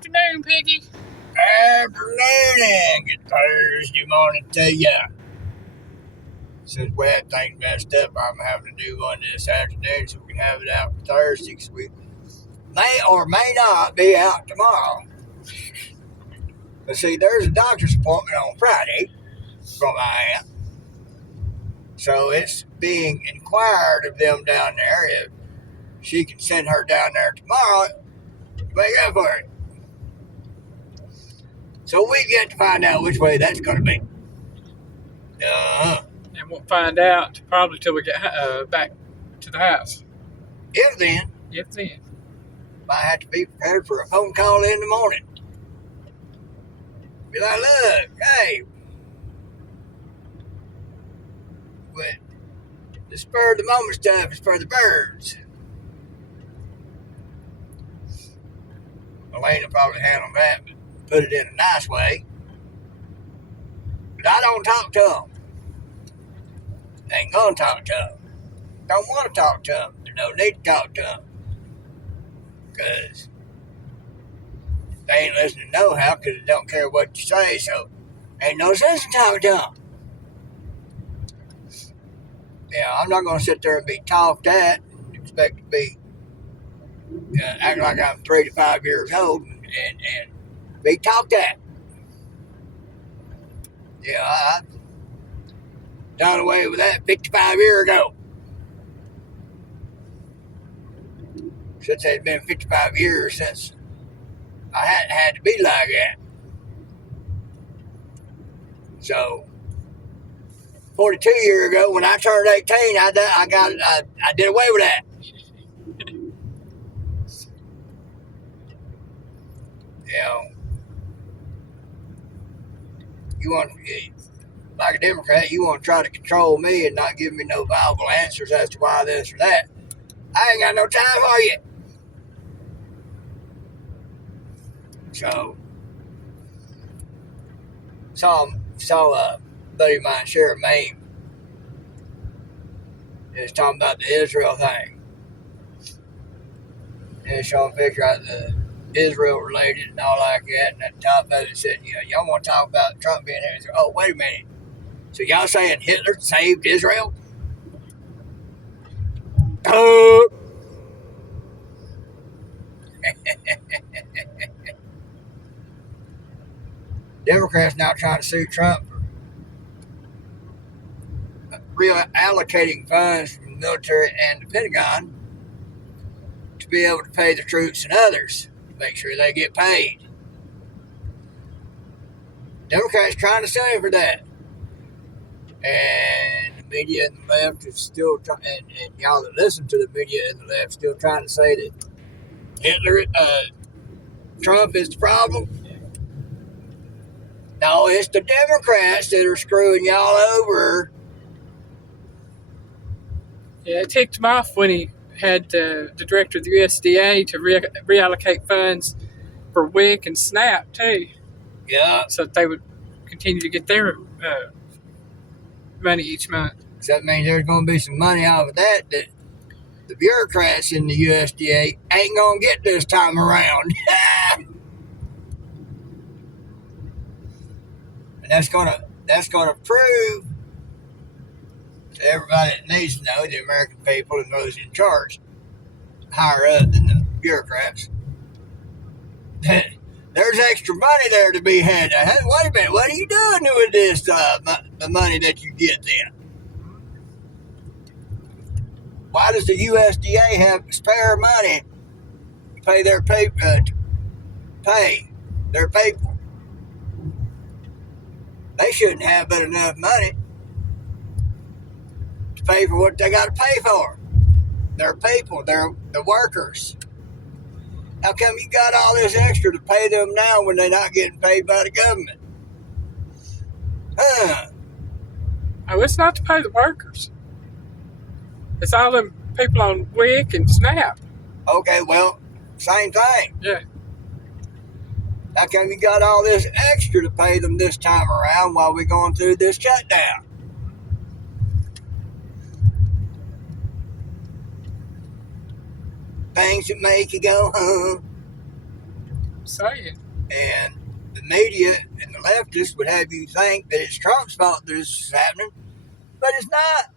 afternoon, Piggy. Afternoon, good Thursday morning to ya. Since we had things messed up, I'm having to do one this afternoon so we can have it out for Thursday. Cause we may or may not be out tomorrow. But see, there's a doctor's appointment on Friday from my aunt. So it's being inquired of them down there if she can send her down there tomorrow to make up for it. So we get to find out which way that's going to be. And we'll find out probably till we get back to the house. If then, If then. might have to be prepared for a phone call in the morning. Be like, look, hey, but the spur of the moment stuff is for the birds. Elaine will probably handle that, but put it in a nice way. But I don't talk to them. Ain't gonna talk to them. Don't want to talk to them. There's no need to talk to them. Because they ain't listening no how, because they don't care what you say, so ain't no sense in talking to them. Yeah, I'm not gonna sit there and be talked at and expect to be act like I'm 3 to 5 years old and be talked at. Yeah, I done away with that 55 years ago. Since it's been 55 years since I hadn't had to be like that. So 42 years ago, when I turned 18, I did away with that. You know, you want, like a Democrat, you want to try to control me and not give me no viable answers as to why this or that. I ain't got no time for you. So, saw a buddy of mine share a meme. It was talking about the Israel thing. And it's showing a picture of the Israel related and all like that. And at the top of it said, y'all want to talk about Trump being here? Said, oh, wait a minute. So y'all saying Hitler saved Israel? Democrats now trying to sue Trump for reallocating funds from the military and the Pentagon to be able to pay the troops and others, make sure they get paid. Democrats trying to sue him for that. And the media and the left is still trying, and y'all that listen to the media and the left still trying to say that Trump is the problem. No, it's the Democrats that are screwing y'all over. Yeah, it ticked him off when he had the director of the USDA to reallocate funds for WIC and SNAP, too. Yeah. So that they would continue to get their money each month. So that means there's going to be some money out of that the bureaucrats in the USDA ain't going to get this time around. And that's going to prove to everybody that needs to know, the American people and those in charge, higher up than the bureaucrats, that there's extra money there to be had. Hey, wait a minute, what are you doing with this the money that you get then? Why does the USDA have spare money to pay their people? They shouldn't have but enough money to pay for what they got to pay for. Their people, they're the workers. How come you got all this extra to pay them now when they're not getting paid by the government? Oh, it's not to pay the workers. It's all them people on WIC and SNAP. Okay, well, same thing. Yeah. How come you got all this extra to pay them this time around while we're going through this shutdown? Things that make you go, huh? saying. And the media and the leftists would have you think that it's Trump's fault that this is happening, but it's not.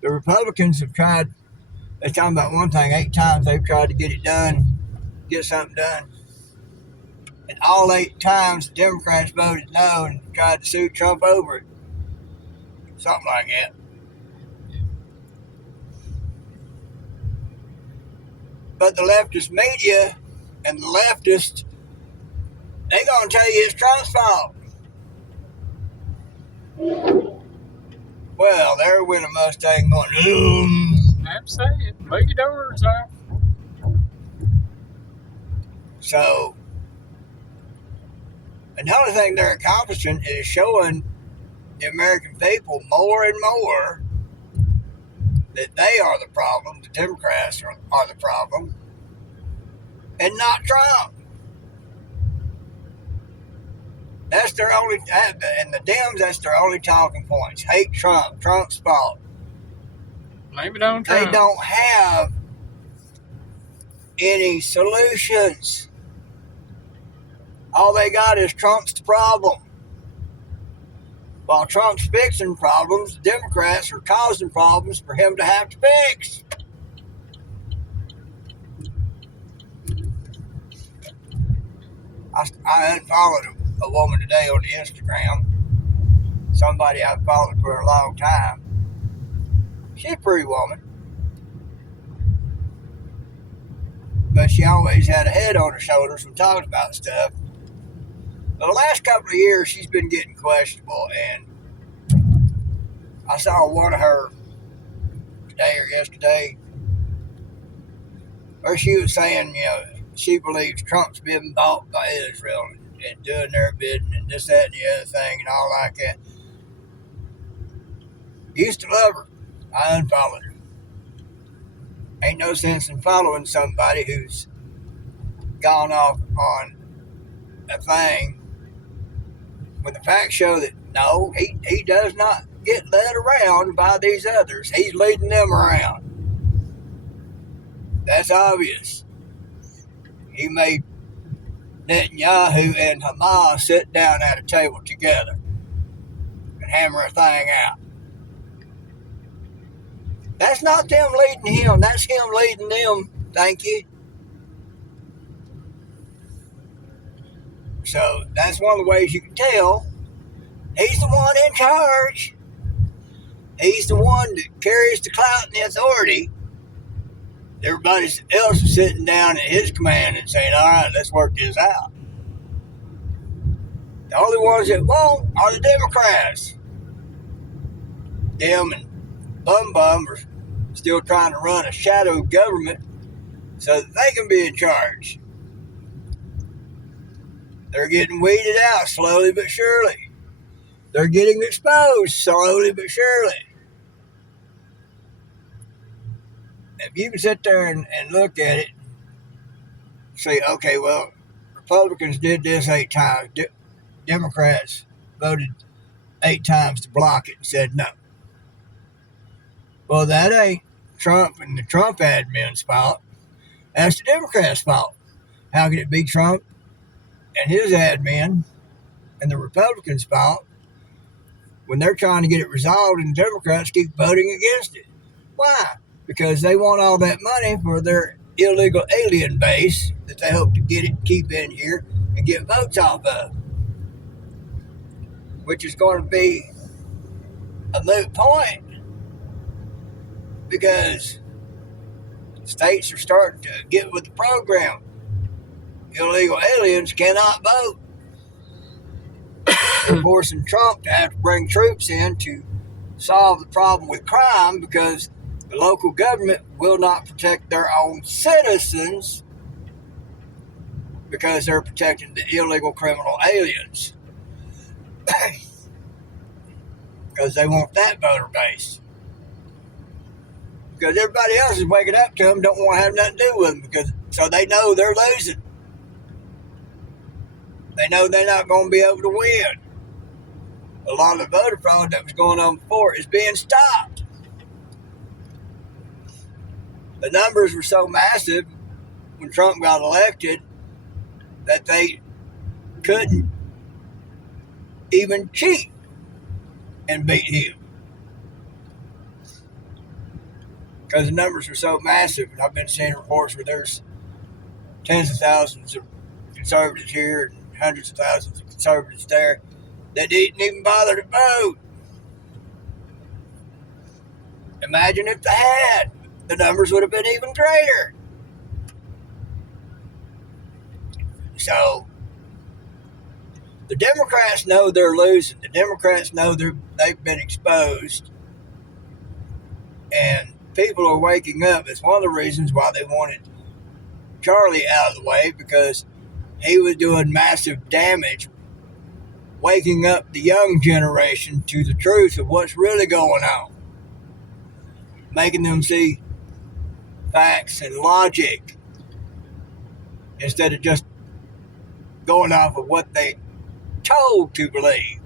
The Republicans have tried, they're talking about one thing, 8 times they've tried to get it done, get something done. And all 8 times the Democrats voted no and tried to sue Trump over it. Something like that. But the leftist media and the leftists, they're going to tell you it's Trump's fault. Well, they're with a Mustang going, I'm saying, move your doors off. So, another thing they're accomplishing is showing the American people more and more that they are the problem, the Democrats are the problem, and not Trump. That's their only, and the Dems, that's their only talking points. Hate Trump, Trump's fault. Blame it on Trump. They don't have any solutions. All they got is Trump's the problem. While Trump's fixing problems, the Democrats are causing problems for him to have to fix. I unfollowed a woman today on the Instagram. Somebody I've followed for a long time. She's a pretty woman. But she always had a head on her shoulders when talking about stuff. But the last couple of years, she's been getting questionable. And I saw one of her today or yesterday where she was saying, she believes Trump's been bought by Israel and doing their bidding and this, that, and the other thing and all like that. Used to love her. I unfollowed her. Ain't no sense in following somebody who's gone off on a thing when the facts show that no, he does not get led around by these others. He's leading them around. That's obvious. He made Netanyahu and Hamas sit down at a table together and hammer a thing out. That's not them leading him. That's him leading them. Thank you. So that's one of the ways you can tell he's the one in charge. He's the one that carries the clout and the authority. Everybody else is sitting down at his command and saying, all right, let's work this out. The only ones that won't are the Democrats. Them and Bum are still trying to run a shadow government so that they can be in charge. They're getting weeded out slowly but surely. They're getting exposed slowly but surely. If you can sit there and look at it, say, okay, well, Republicans did this 8 times. Democrats voted 8 times to block it and said no. Well, that ain't Trump and the Trump admin's fault. That's the Democrats' fault. How can it be Trump and his admin and the Republicans' fault when they're trying to get it resolved and the Democrats keep voting against it? Why? Because they want all that money for their illegal alien base that they hope to keep in here and get votes off of, which is going to be a moot point because states are starting to get with the program. Illegal aliens cannot vote. They're forcing Trump to have to bring troops in to solve the problem with crime because the local government will not protect their own citizens because they're protecting the illegal criminal aliens. Because they want that voter base. Because everybody else is waking up to them, don't want to have nothing to do with them, so they know they're losing. They know they're not going to be able to win. A lot of the voter fraud that was going on before is being stopped. The numbers were so massive when Trump got elected that they couldn't even cheat and beat him because the numbers are so massive. And I've been seeing reports where there's tens of thousands of conservatives here and hundreds of thousands of conservatives there that didn't even bother to vote. Imagine if they had. The numbers would have been even greater. So the Democrats know they're losing. The Democrats know they've been exposed. And people are waking up. It's one of the reasons why they wanted Charlie out of the way, because he was doing massive damage, waking up the young generation to the truth of what's really going on, making them see facts and logic instead of just going off of what they told to believe,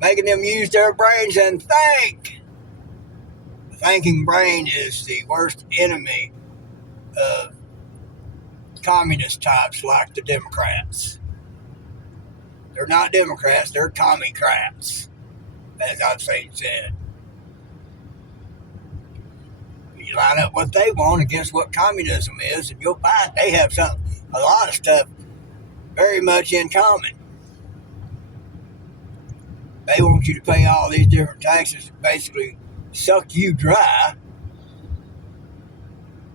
making them use their brains and think. The thinking brain is the worst enemy of communist types like the Democrats. They're not Democrats, they're commie-crats, as I've seen said. You line up what they want against what communism is, and you'll find they have a lot of stuff very much in common. They want you to pay all these different taxes and basically suck you dry,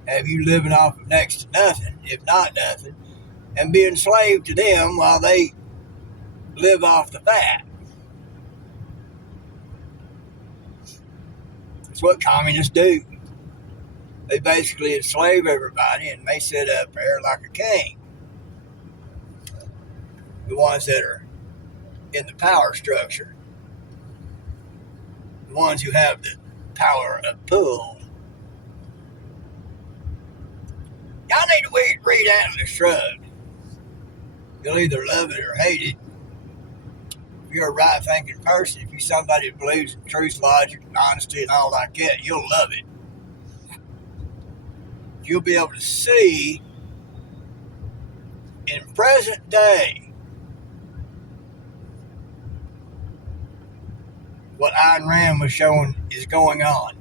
have you living off of next to nothing, if not nothing, and be enslaved to them while they live off the fat. That's what communists do. They basically enslave everybody and they sit up there like a king. The ones that are in the power structure. The ones who have the power of pull. Y'all need to read Atlas Shrugged. You'll either love it or hate it. If you're a right-thinking person, if you're somebody that believes in truth, logic, and honesty and all like that, you'll love it. You'll be able to see in present day what Ayn Rand was showing is going on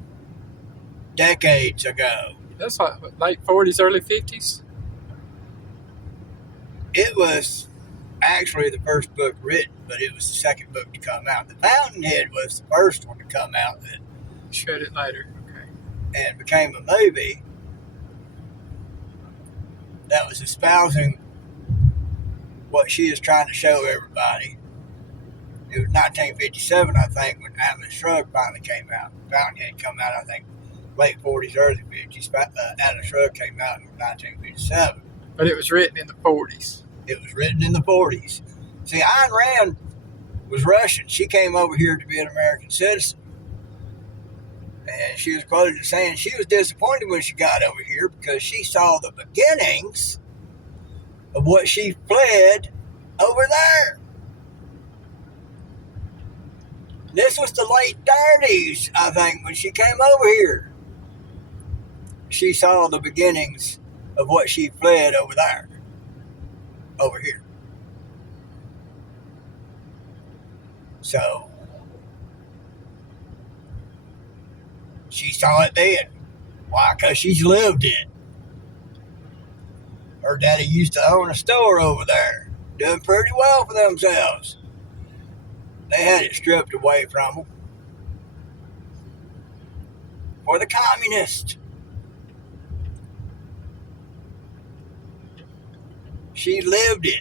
decades ago. That's like late 40s, early 50s? It was actually the first book written, but it was the second book to come out. The Fountainhead was the first one to come out that showed it later. Okay. And became a movie that was espousing what she is trying to show everybody. It was 1957, I think, when Atlas Shrugged finally came out. Fountainhead came out, I think, late 40s, early 50s. Atlas Shrugged came out in 1957. But it was written in the 40s. It was written in the 40s. See, Ayn Rand was Russian. She came over here to be an American citizen. And she was quoted as saying she was disappointed when she got over here because she saw the beginnings of what she fled over there. This was the late 30s, I think, when she came over here. She saw the beginnings of what she fled over there. Over here. So, she saw it then. Why? Because she's lived it. Her daddy used to own a store over there. Doing pretty well for themselves. They had it stripped away from them. For the communists. She lived it.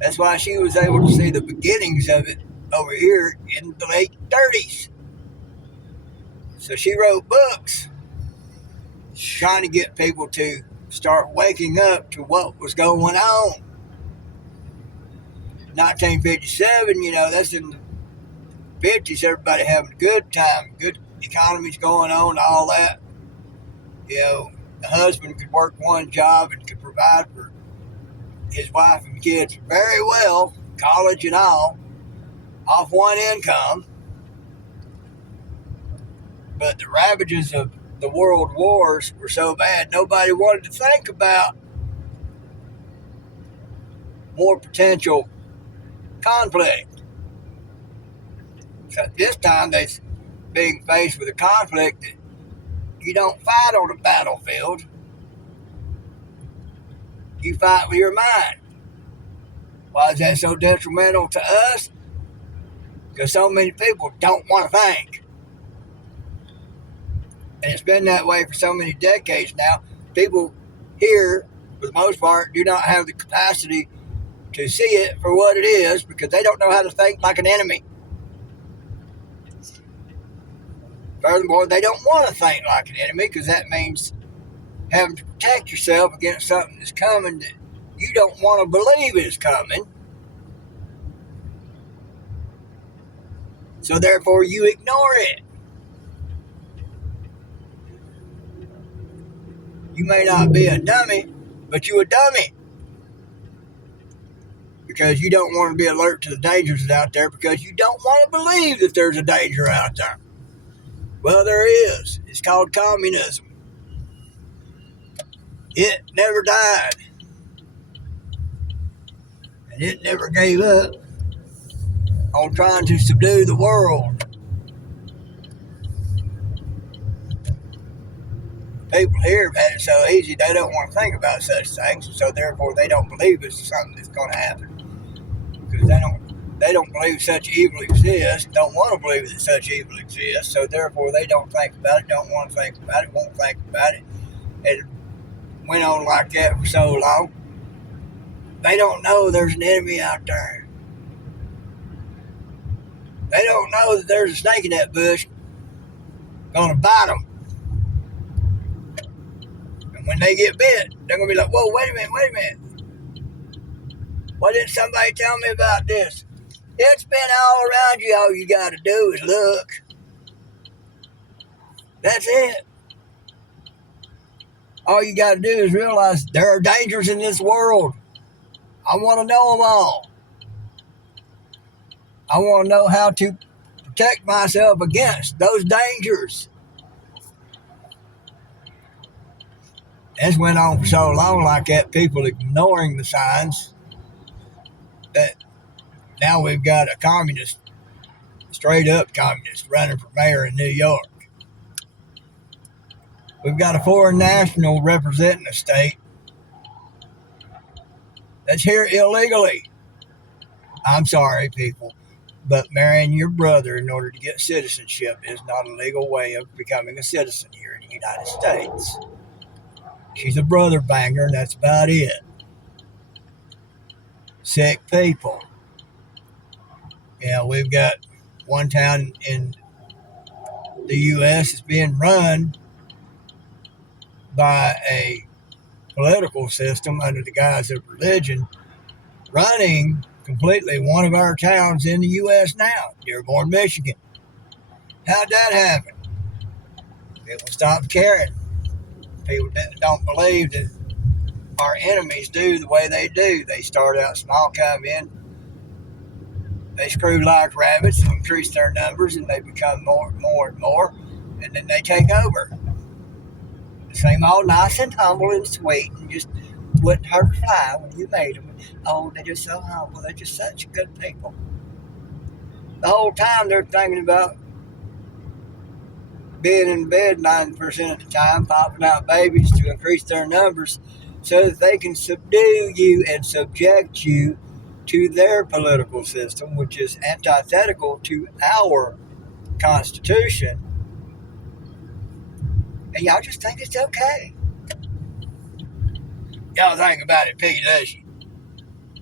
That's why she was able to see the beginnings of it over here in the late 30s. So she wrote books trying to get people to start waking up to what was going on. 1957, that's in the 50s, everybody having a good time, good economy's going on, all that. The husband could work one job and could provide for his wife and kids very well, college and all, off one income. But the ravages of the world wars were so bad, nobody wanted to think about more potential conflict. So this time they're being faced with a conflict that you don't fight on the battlefield. You fight with your mind. Why is that so detrimental to us? Because so many people don't want to think. And it's been that way for so many decades now. People here, for the most part, do not have the capacity to see it for what it is because they don't know how to think like an enemy. Furthermore, they don't want to think like an enemy because that means having to protect yourself against something that's coming that you don't want to believe is coming. So therefore, you ignore it. You may not be a dummy, but you a dummy. Because you don't want to be alert to the dangers that's out there because you don't want to believe that there's a danger out there. Well, there is. It's called communism. It never died. And it never gave up on trying to subdue the world. People here have had it so easy they don't want to think about such things, so therefore they don't believe it's something that's going to happen. Because they don't believe such evil exists, don't want to believe that such evil exists, so therefore they don't think about it, don't want to think about it, won't think about it. It went on like that for so long. They don't know there's an enemy out there. They don't know that there's a snake in that bush going to bite them. And when they get bit, they're going to be like, whoa, wait a minute. Why didn't somebody tell me about this? It's been all around you. All you got to do is look. That's it. All you got to do is realize there are dangers in this world. I want to know them all. I want to know how to protect myself against those dangers. This went on for so long like that, people ignoring the signs, that now we've got a communist, straight up communist, running for mayor in New York. We've got a foreign national representing a state that's here illegally. I'm sorry, people, but marrying your brother in order to get citizenship is not a legal way of becoming a citizen here in the United States. She's a brother banger, and that's about it. Sick people. Yeah, we've got one town in the U.S. that's being run by a political system under the guise of religion, running completely one of our towns in the U.S. now, Dearborn, Michigan. How'd that happen? People stopped caring. People don't believe that our enemies do the way they do. They start out small, come in, they screw like rabbits and increase their numbers, and they become more and more, and then they take over. They seem all nice and humble and sweet and just wouldn't hurt a fly when you made them. Oh, they're just so humble. They're just such good people. The whole time they're thinking about being in bed 90% of the time, popping out babies to increase their numbers so that they can subdue you and subject you to their political system, which is antithetical to our Constitution. And y'all just think it's okay. Y'all think about it, Piggy Lushy.